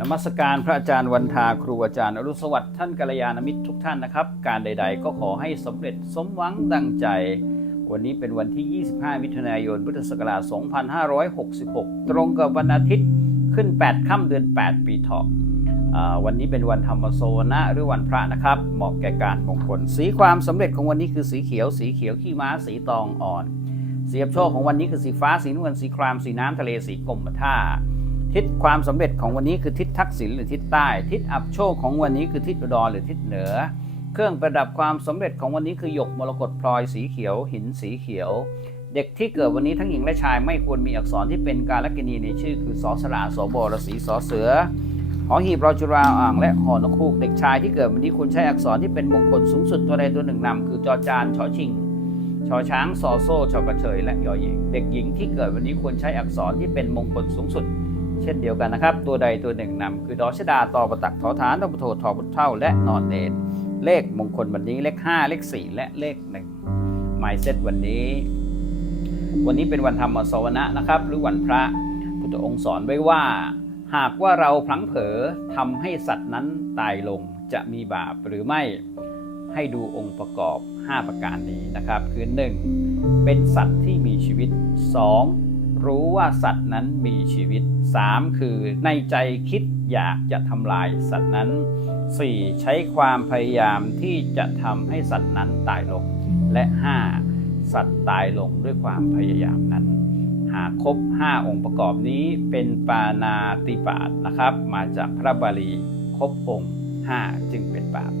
นมัสการพระอาจารย์วันทาครูอาจารย์อรุสวัสดิ์ท่านกัลยาณมิตรทุกท่านนะครับ การใด ๆ ก็ขอให้สำเร็จสมหวังดังใจ วันนี้เป็นวันที่ 25 มิถุนายน พุทธศักราช 2566 ตรงกับวันอาทิตย์ขึ้น 8 ค่ำเดือน 8 ปีเถาะอ่าวันนี้เป็นวันธรรมโซนะหรือวันพระนะครับ เหมาะแก่การมงคล สีความสำเร็จของวันนี้คือสีเขียว สีเขียวขี้ม้า สีตองอ่อน เสีอับโชคของวันนี้คือสีฟ้า สีน้ำเงิน สีคราม สีน้ำทะเล สีกรมท่า ทิศความสำเร็จของวันนี้คือทิศทักษิณหรือทิศใต้ ทิศอับโชคของวันนี้คือทิศอุดรหรือทิศเหนือ เครื่องประดับความสำเร็จของวันนี้คือหยกมรกตพลอยสีเขียว หินสีเขียว เด็กที่เกิดวันนี้ทั้งหญิงและชายไม่ควรมีอักษรที่เป็นการลกินีในชื่อ คือสอสลาสบรสีสอเสือหอหีบรอจุราอ่างและหอนกคูกเด็กชายที่เกิดวันนี้ควรใช้อักษรที่เป็นมงคลสูงสุดตัวใดตัวหนึ่งนำคือจอจานชอชิงชอช้างซอโซ่ชอกระเฉยและยอหญิง เด็กหญิงที่เกิดวันนี้ควรใช้อักษรที่เป็นมงคลสูงสุด เช่นเดียวกันนะครับ ตัวใดตัวหนึ่งนำคือดอชดาตอประตักทอฐานตอประโททอบุเท่า และนอนเนนเลขมงคลวันนี้เลข 5 เลข 4 และเลข1หมายเซตวันนี้ วันนี้เป็นวันธรรมสวนะนะครับ หรือวันพระพุทธองค์สอนไว้ว่า หากว่าเราพลั้งเผลอทำให้สัตว์นั้นตายลงจะมีบาปหรือไม่ให้ดูองค์ประกอบ 5 ประการนี้นะครับ คือ 1. เป็นสัตว์ที่มีชีวิต 2. รู้ว่าสัตว์นั้นมีชีวิต 3. คือในใจคิดอยากจะทำลายสัตว์นั้น 4. ใช้ความพยายามที่จะทำให้สัตว์นั้นตายลง และ 5. สัตว์ตายลงด้วยความพยายามนั้น หากครบ 5 องค์ประกอบนี้เป็นปานาติบาตนะครับ มาจากพระบาลีครบองค์ 5 จึงเป็นบาป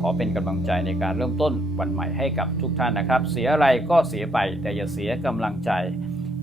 ขอเป็นกำลังใจในการเริ่มต้นวันใหม่ให้กับทุกท่านนะครับ เสียอะไรก็เสียไปแต่อย่าเสียกำลังใจ